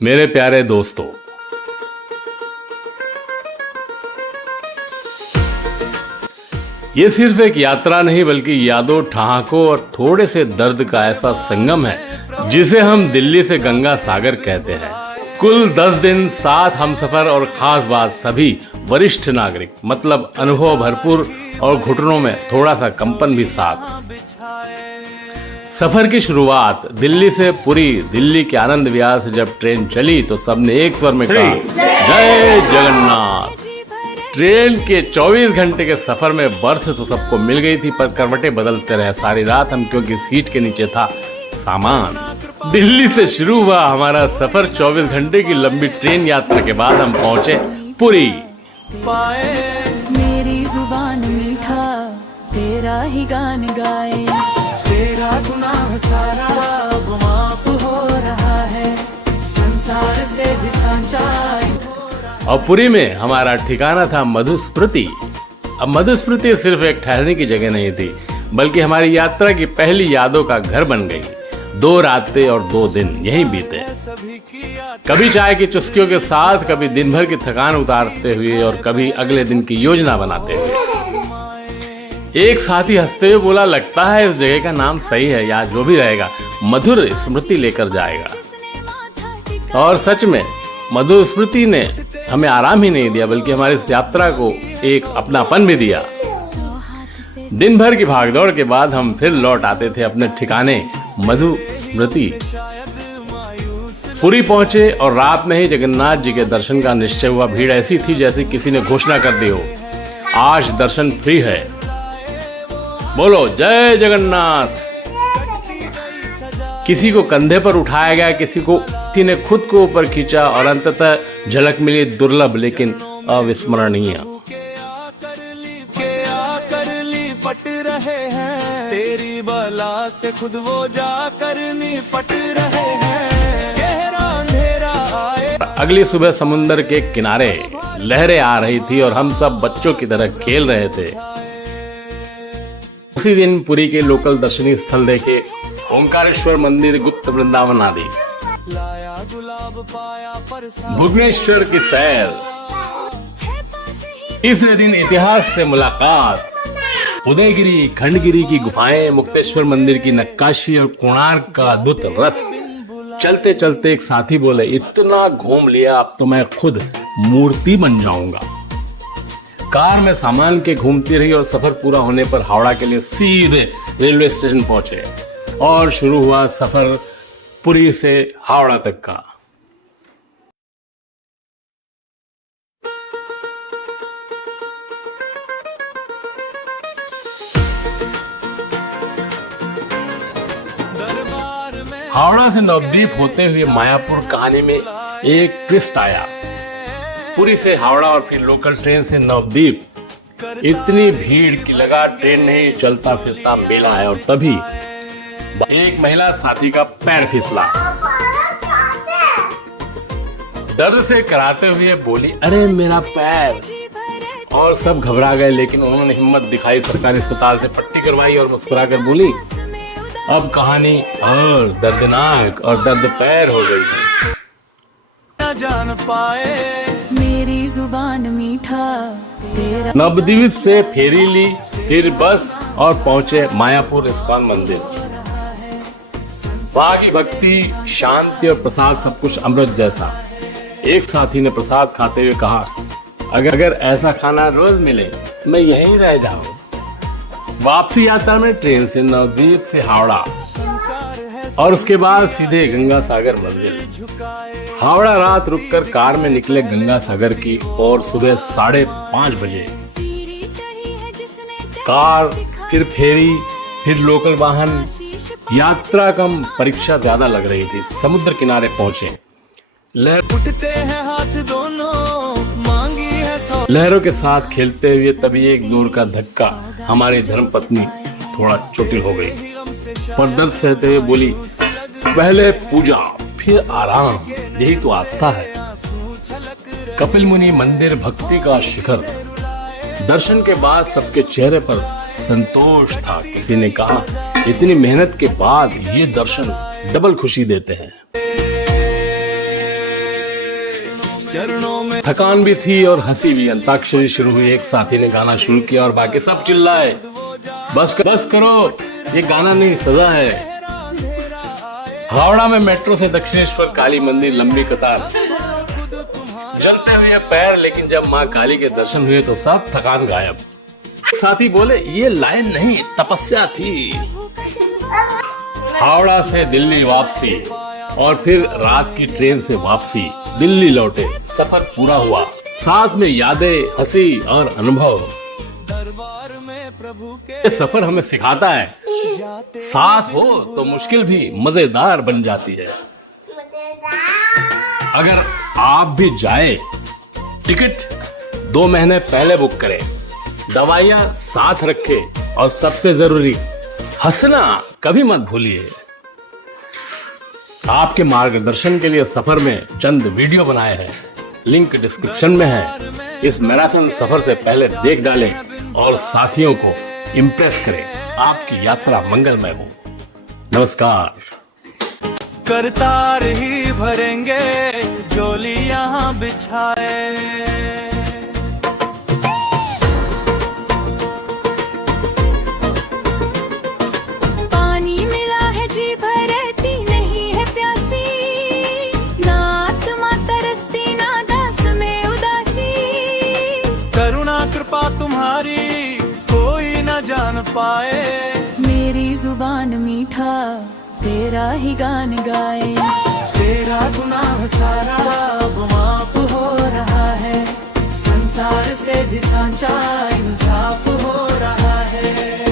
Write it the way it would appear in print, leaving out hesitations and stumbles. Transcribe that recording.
मेरे प्यारे दोस्तों, ये सिर्फ एक यात्रा नहीं बल्कि यादों, ठहाकों और थोड़े से दर्द का ऐसा संगम है जिसे हम दिल्ली से गंगा सागर कहते हैं। कुल 10 दिन, 7 हमसफर और खास बात सभी वरिष्ठ नागरिक, मतलब अनुभव भरपूर और घुटनों में थोड़ा सा कंपन भी साथ। सफर की शुरुआत दिल्ली से पुरी, दिल्ली के आनंद विहार से जब ट्रेन चली तो सबने एक स्वर में कहा, जय जगन्नाथ। ट्रेन के 24 घंटे के सफर में बर्थ तो सबको मिल गई थी, पर करवटें बदलते रहे सारी रात हम, क्योंकि सीट के नीचे था सामान। दिल्ली से शुरू हुआ हमारा सफर। 24 घंटे की लंबी ट्रेन यात्रा के बाद हम पहुंचे पुरी। मेरी जुबान मीठा तेरा ही गान गाए, तेरा गुनाह सारा अब माफ हो रहा है, संसार से भी सांचा। और पुरी में हमारा ठिकाना था मधुस्मृति। अब मधुस्मृति सिर्फ एक ठहरने की जगह नहीं थी, बल्कि हमारी यात्रा की पहली यादों का घर बन गई। 2 रातें और 2 दिन यहीं बीते, कभी चाय की चुस्कियों के साथ, कभी दिन भर की थकान उतारते हुए और कभी अगले दिन की योजना बनाते हुए। एक साथी हंसते हुए बोला, लगता है इस जगह का नाम सही है, या जो भी रहेगा मधुर स्मृति लेकर जाएगा। और सच में मधुस्मृति ने हमें आराम ही नहीं दिया, बल्कि हमारी इस यात्रा को एक अपनापन भी दिया। दिन भर की भागदौड़ के बाद हम फिर लौट आते थे अपने ठिकाने मधुस्मृति। पुरी पहुंचे और रात में ही जगन्नाथ जी के दर्शन का निश्चय हुआ। भीड़ ऐसी थी जैसे किसी ने घोषणा कर दी हो, आज दर्शन फ्री है। बोलो जय जगन्नाथ। किसी को कंधे पर उठाया गया, किसी ने खुद को ऊपर खींचा और अंततः झलक मिली दुर्लभ लेकिन अविस्मरणीय। पट रहे हैं तेरी बला से, खुद वो जा करनी पट रहे हैं, गहरा अंधेरा आए। अगली सुबह समुद्र के किनारे लहरें आ रही थी और हम सब बच्चों की तरह खेल रहे थे। उसी दिन पुरी के लोकल दर्शनीय स्थल देखे, ओंकारेश्वर मंदिर, गुप्त वृंदावन आदि। भुवनेश्वर की सैर, तीसरे दिन इतिहास से मुलाकात, उदयगिरी, खंडगिरी की गुफाएं, मुक्तेश्वर मंदिर की नक्काशी और कोणार्क का अद्भुत रथ। चलते चलते एक साथी बोले, इतना घूम लिया अब तो मैं खुद मूर्ति बन जाऊंगा। कार में सामान के घूमती रही और सफर पूरा होने पर हावड़ा के लिए सीधे रेलवे स्टेशन पहुंचे और शुरू हुआ सफर पुरी से हावड़ा तक का। हावड़ा से नवद्वीप होते हुए मायापुर कहानी में एक ट्विस्ट आया। पुरी से हावड़ा और फिर लोकल ट्रेन से नवद्वीप। इतनी भीड़ की लगा ट्रेन नहीं, चलता फिरता मेला है। और तभी एक महिला साथी का पैर फिसला, दर्द से कराते हुए बोली, अरे मेरा पैर। और सब घबरा गए, लेकिन उन्होंने हिम्मत दिखाई, सरकारी अस्पताल से पट्टी करवाई और मुस्कुराकर बोली, अब कहानी और दर्दनाक और दर्द पैर हो गई है। न जान पाए मेरी जुबान मीठा तेरा। नवद्वीप से फेरी ली, फिर बस और पहुंचे मायापुर इस्कॉन मंदिर। वहां की भक्ति, शांति और प्रसाद सब कुछ अमृत जैसा। एक साथी ने प्रसाद खाते हुए कहा, अगर ऐसा खाना रोज मिले मैं यहीं रह जाऊं। वापसी यात्रा में ट्रेन से नवद्वीप से हावड़ा और उसके बाद सीधे गंगा सागर मंदिर। हावड़ा रात रुककर कार में निकले गंगा सागर की और सुबह 5:30 बजे कार, फिर फेरी, फिर लोकल वाहन। यात्रा कम, परीक्षा ज्यादा लग रही थी। समुद्र किनारे पहुंचे। उठते हैं हाथ दोनों, मांगी है सौ। लहरों के साथ खेलते हुए तभी एक जोर का धक्का, हमारी धर्मपत्नी थोड़ा चोटिल हो गई, पर दर्द सहते हुए बोली, पहले पूजा फिर आराम, यही तो आस्था है। कपिल मुनि मंदिर, भक्ति का शिखर। दर्शन के बाद सबके चेहरे पर संतोष था। किसी ने कहा, इतनी मेहनत के बाद ये दर्शन डबल खुशी देते हैं। चरणों में थकान भी थी और हंसी भी। अंताक्षरी शुरू हुई, एक साथी ने गाना शुरू किया और बाकी सब चिल्लाए, बस करो, ये गाना नहीं सजा है। हावड़ा में मेट्रो से दक्षिणेश्वर काली मंदिर, लंबी कतार, जलते हुए पैर, लेकिन जब माँ काली के दर्शन हुए तो सब थकान गायब। साथी बोले, ये लाइन नहीं तपस्या थी। हावड़ा से दिल्ली वापसी और फिर रात की ट्रेन से वापसी, दिल्ली लौटे, सफर पूरा हुआ, साथ में यादें, हंसी और अनुभव। दरबार में प्रभु के ये सफर हमें सिखाता है, साथ हो तो मुश्किल भी मजेदार बन जाती है। अगर आप भी जाए, टिकट 2 महीने पहले बुक करें, दवाइयां साथ रखें और सबसे जरूरी हंसना कभी मत भूलिए। आपके मार्गदर्शन के लिए सफर में चंद वीडियो बनाए हैं, लिंक डिस्क्रिप्शन में है। इस मैराथन सफर से पहले देख डालें और साथियों को इम्प्रेस करें। आपकी यात्रा मंगलमय हो। नमस्कार। करतार ही भरेंगे झोली यहाँ बिछाए। पानी मिला है जी भरती नहीं है प्यासी, ना आत्मा तरसती ना दास में उदासी। करुणा कृपा तुम्हारी कोई न जान पाए। मेरी जुबान मीठा तेरा ही गान गाए। तेरा गुनाह सारा अब माफ हो रहा है, संसार से भी सांचा इंसाफ हो रहा है।